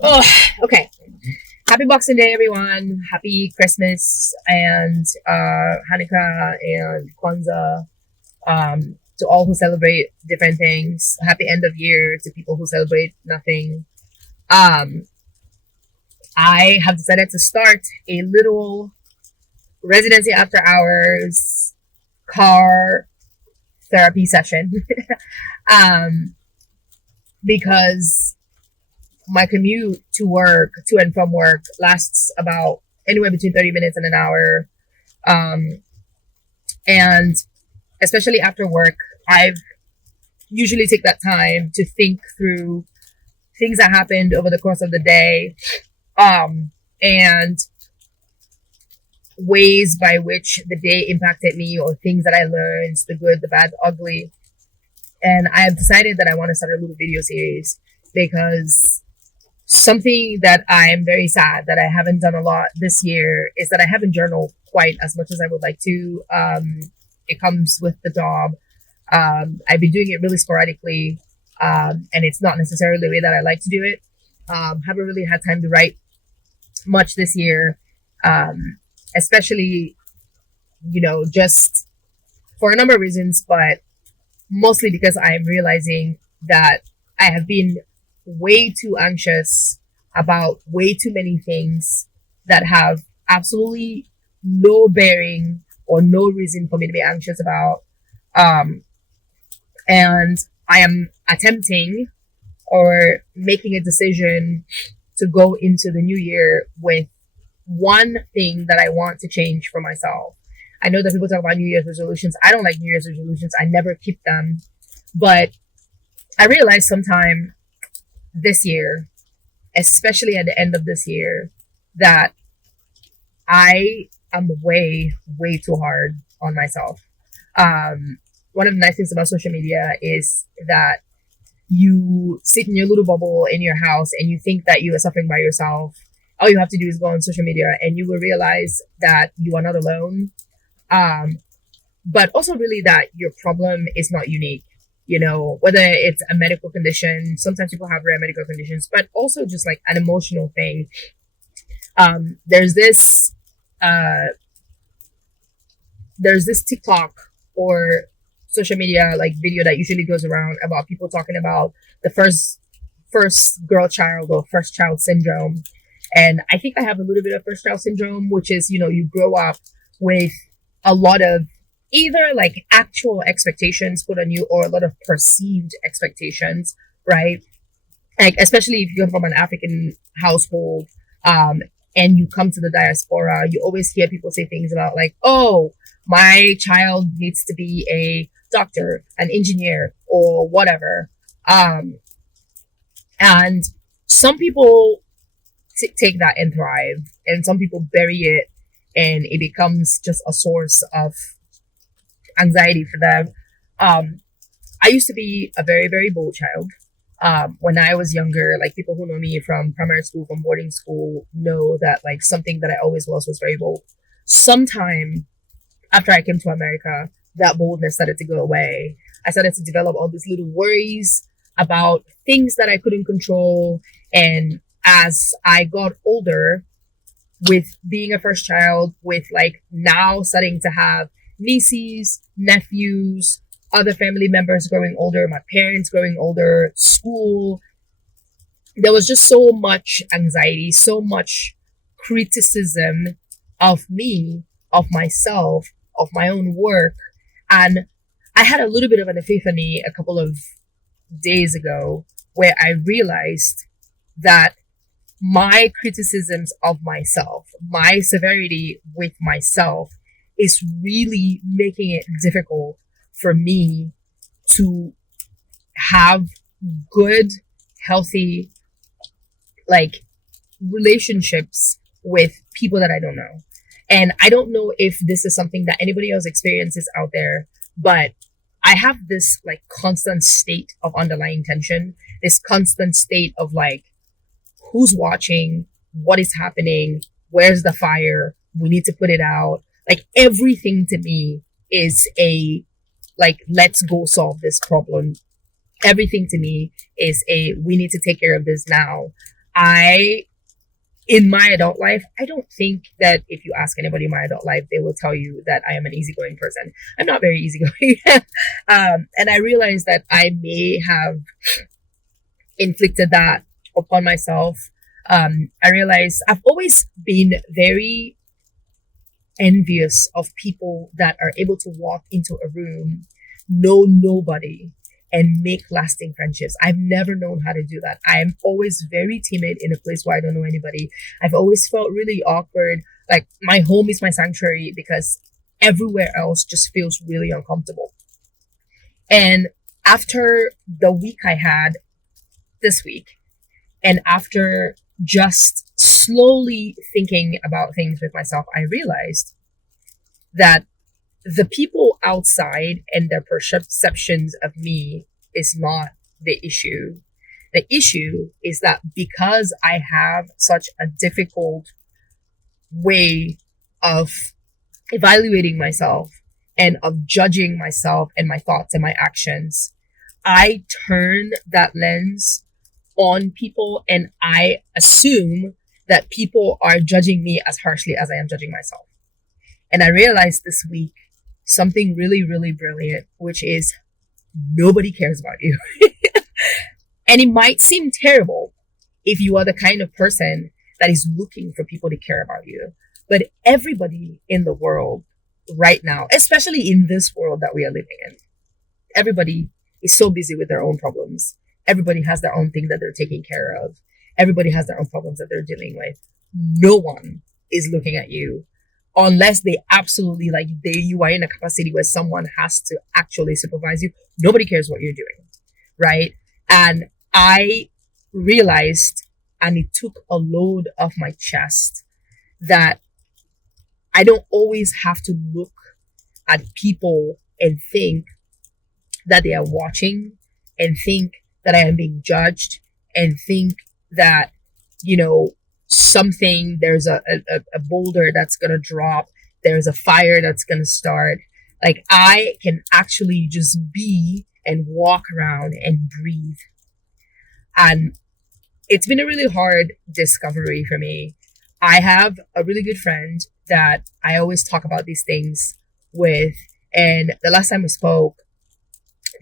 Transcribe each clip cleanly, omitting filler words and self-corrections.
Oh, okay. Happy Boxing Day, everyone. Happy Christmas and Hanukkah and Kwanzaa. To all who celebrate different things. Happy end of year to people who celebrate nothing. Um, I have decided to start a little residency after hours car therapy session. um, because my commute to work, to and from work, lasts about anywhere between 30 minutes and an hour. Um, and especially after work, I've usually take that time to think through things that happened over the course of the day, and ways by which the day impacted me or things that I learned, the good, the bad, the ugly. And I have decided that I want to start a little video series because something that I'm very sad that I haven't done a lot this year is that I haven't journaled quite as much as I would like to. It comes with the job. I've been doing it really sporadically, and it's not necessarily the way that I like to do it. Haven't really had time to write much this year, especially, just for a number of reasons, but mostly because I'm realizing that I have been way too anxious about way too many things that have absolutely no bearing or no reason for me to be anxious about. Um, and I am attempting or making a decision to go into the new year with one thing that I want to change for myself. I know that people talk about New Year's resolutions. I don't like New Year's resolutions. I never keep them. But I realized sometime this year, especially at the end of this year, that I am way, way too hard on myself. One of the nice things about social media is that you sit in your little bubble in your house and you think that you are suffering by yourself. All you have to do is go on social media and you will realize that you are not alone. Um, but also really that your problem is not unique. Whether it's a medical condition, sometimes people have rare medical conditions, but also just like an emotional thing. There's this uh, there's this TikTok or social media like video that usually goes around about people talking about the first girl child or first child syndrome. And I think I have a little bit of first child syndrome, which is, you grow up with a lot of either like actual expectations put on you or a lot of perceived expectations, right? Like, especially if you come from an African household, um, and you come to the diaspora, you always hear people say things about like, oh, my child needs to be a doctor, an engineer, or whatever. And some people take that and thrive, and some people bury it, and it becomes just a source of anxiety for them. Um, I used to be a very, very bold child. When I was younger, like people who know me from primary school, from boarding school, know that like something that I always was very bold. Sometime after I came to America, that boldness started to go away. I started to develop all these little worries about things that I couldn't control. And as I got older, with being a first child, with like now starting to have nieces, nephews, other family members growing older, my parents growing older, school, there was just so much anxiety, so much criticism of me, of myself, of my own work. And I had a little bit of an epiphany a couple of days ago where I realized that my criticisms of myself, my severity with myself, is really making it difficult for me to have good, healthy, like relationships with people that I don't know. And I don't know if this is something that anybody else experiences out there, but I have this like constant state of underlying tension, this constant state of like, who's watching, what is happening, where's the fire, we need to put it out. Like everything to me is a like, let's go solve this problem. Everything to me is a we need to take care of this now. In my adult life, I don't think that if you ask anybody in my adult life, they will tell you that I am an easygoing person. I'm not very easygoing. And I realized that I may have inflicted that upon myself. I realized I've always been very envious of people that are able to walk into a room, know nobody, and make lasting friendships. I've never known how to do that. I am always very timid in a place where I don't know anybody. I've always felt really awkward. Like my home is my sanctuary because everywhere else just feels really uncomfortable. And after the week I had this week, and after just slowly thinking about things with myself, I realized that the people outside and their perceptions of me is not the issue. The issue is that because I have such a difficult way of evaluating myself and of judging myself and my thoughts and my actions, I turn that lens on people and I assume that people are judging me as harshly as I am judging myself. And I realized this week something really, really brilliant, which is nobody cares about you. And it might seem terrible if you are the kind of person that is looking for people to care about you. But everybody in the world right now, especially in this world that we are living in, everybody is so busy with their own problems. Everybody has their own thing that they're taking care of. Everybody has their own problems that they're dealing with. No one is looking at you unless they absolutely you are in a capacity where someone has to actually supervise you. Nobody cares what you're doing, right? And I realized, and it took a load off my chest, that I don't always have to look at people and think that they are watching and think that I am being judged and think that, there's a boulder that's going to drop. There's a fire that's going to start. Like I can actually just be and walk around and breathe. And it's been a really hard discovery for me. I have a really good friend that I always talk about these things with. And the last time we spoke,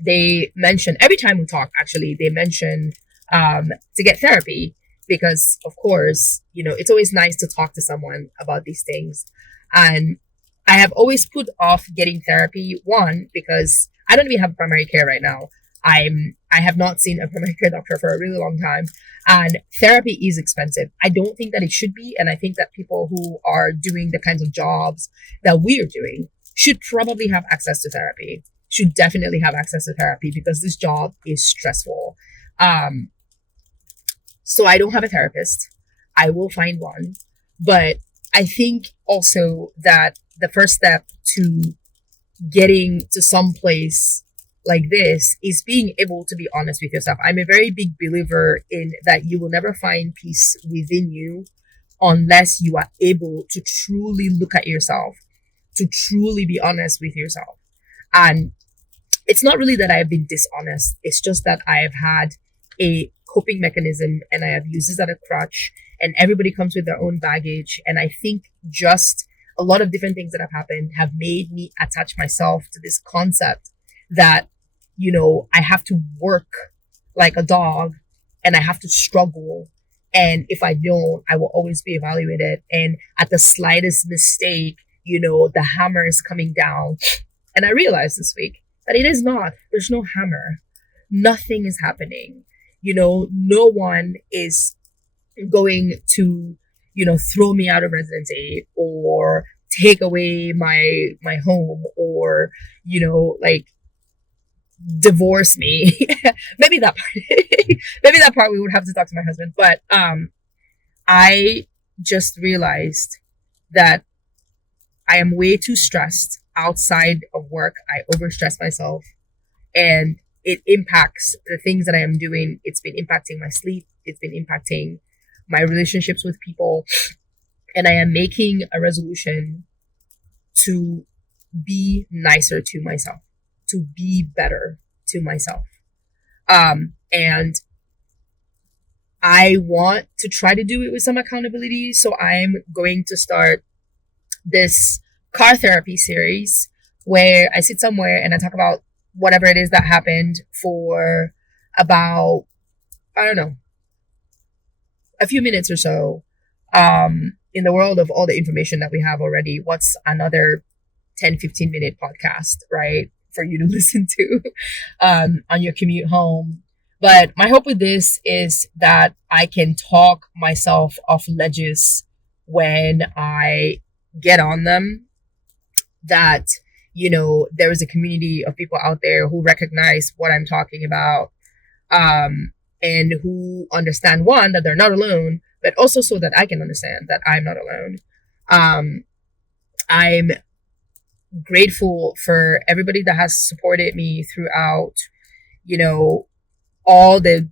they mentioned, every time we talk, actually, they mention to get therapy because, of course, it's always nice to talk to someone about these things. And I have always put off getting therapy, one, because I don't even have primary care right now. I have not seen a primary care doctor for a really long time, and therapy is expensive. I don't think that it should be, and I think that people who are doing the kinds of jobs that we are doing should probably have access to therapy. Should definitely have access to therapy because this job is stressful. So I don't have a therapist. I will find one, but I think also that the first step to getting to some place like this is being able to be honest with yourself. I'm a very big believer in that you will never find peace within you unless you are able to truly look at yourself, to truly be honest with yourself. And it's not really that I have been dishonest. It's just that I have had a coping mechanism and I have used this as a crutch, and everybody comes with their own baggage. And I think just a lot of different things that have happened have made me attach myself to this concept that, I have to work like a dog and I have to struggle. And if I don't, I will always be evaluated. And at the slightest mistake, the hammer is coming down. And I realized this week that it is not. There's no hammer. Nothing is happening. No one is going to, throw me out of residency or take away my home or, divorce me. Maybe that part we would have to talk to my husband. But I just realized that I am way too stressed outside of work. I overstress myself and it impacts the things that I am doing. It's been impacting my sleep. It's been impacting my relationships with people. And I am making a resolution to be nicer to myself, to be better to myself. And I want to try to do it with some accountability. So I'm going to start this car therapy series where I sit somewhere and I talk about whatever it is that happened for about, I don't know, a few minutes or so. In the world of all the information that we have already, what's another 10-15 minute podcast, right? For you to listen to on your commute home. But my hope with this is that I can talk myself off ledges when I get on them, that, there is a community of people out there who recognize what I'm talking about, and who understand, one, that they're not alone, but also so that I can understand that I'm not alone. I'm grateful for everybody that has supported me throughout, all the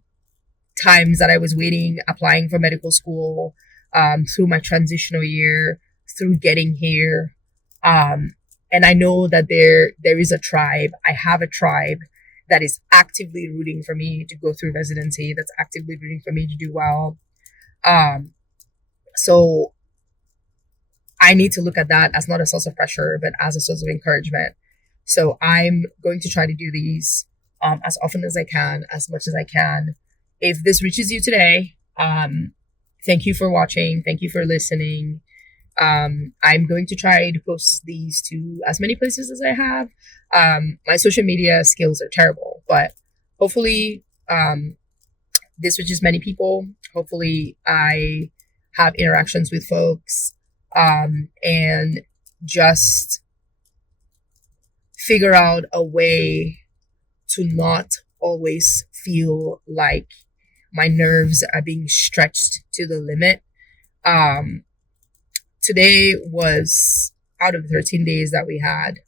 times that I was waiting, applying for medical school, through my transitional year, through getting here. And I know that there is a tribe. I have a tribe that is actively rooting for me to go through residency, that's actively rooting for me to do well. So I need to look at that as not a source of pressure, but as a source of encouragement. So I'm going to try to do these as often as I can, as much as I can. If this reaches you today, thank you for watching. Thank you for listening. I'm going to try to post these to as many places as I have. My social media skills are terrible, but hopefully this reaches many people. Hopefully I have interactions with folks, and just figure out a way to not always feel like my nerves are being stretched to the limit. Today was, out of 13 days that we had,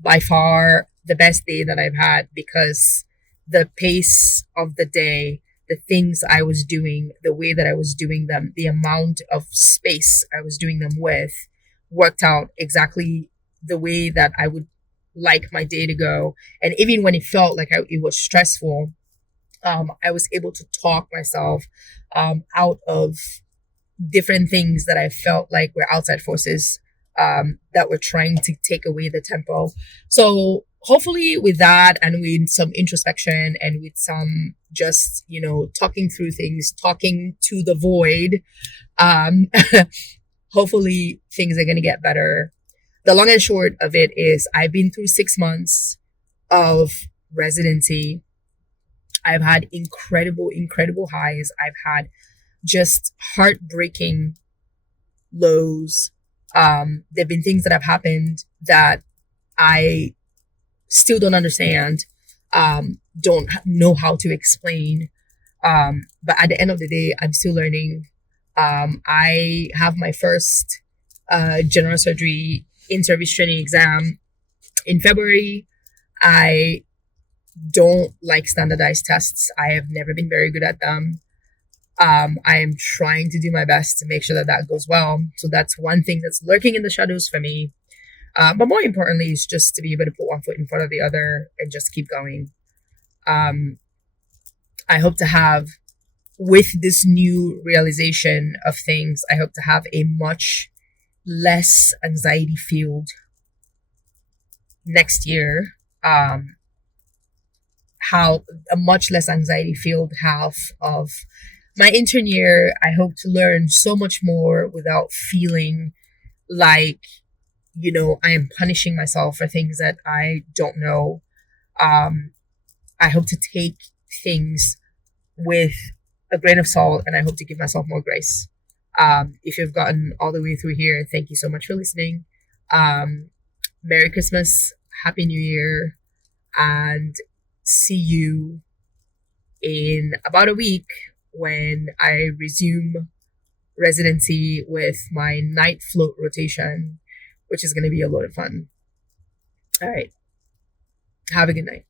by far the best day that I've had, because the pace of the day, the things I was doing, the way that I was doing them, the amount of space I was doing them with, worked out exactly the way that I would like my day to go. And even when it felt like it was stressful, I was able to talk myself out of different things that I felt like were outside forces that were trying to take away the tempo. So hopefully with that, and with some introspection, and with some just, talking through things, talking to the void, hopefully things are going to get better. The long and short of it is I've been through 6 months of residency. I've had incredible highs. I've had just heartbreaking lows. There've been things that have happened that I still don't understand, don't know how to explain. But at the end of the day, I'm still learning. I have my first general surgery in-service training exam in February. I don't like standardized tests. I have never been very good at them. I am trying to do my best to make sure that that goes well. So that's one thing that's lurking in the shadows for me. But more importantly, is just to be able to put one foot in front of the other and just keep going. I hope to have, with this new realization of things, I hope to have a much less anxiety filled next year. How a much less anxiety filled half of my intern year. I hope to learn so much more without feeling like, I am punishing myself for things that I don't know. I hope to take things with a grain of salt, and I hope to give myself more grace. If you've gotten all the way through here, thank you so much for listening. Merry Christmas, Happy New Year, and see you in about a week when I resume residency with my night float rotation, which is going to be a lot of fun. All right. Have a good night.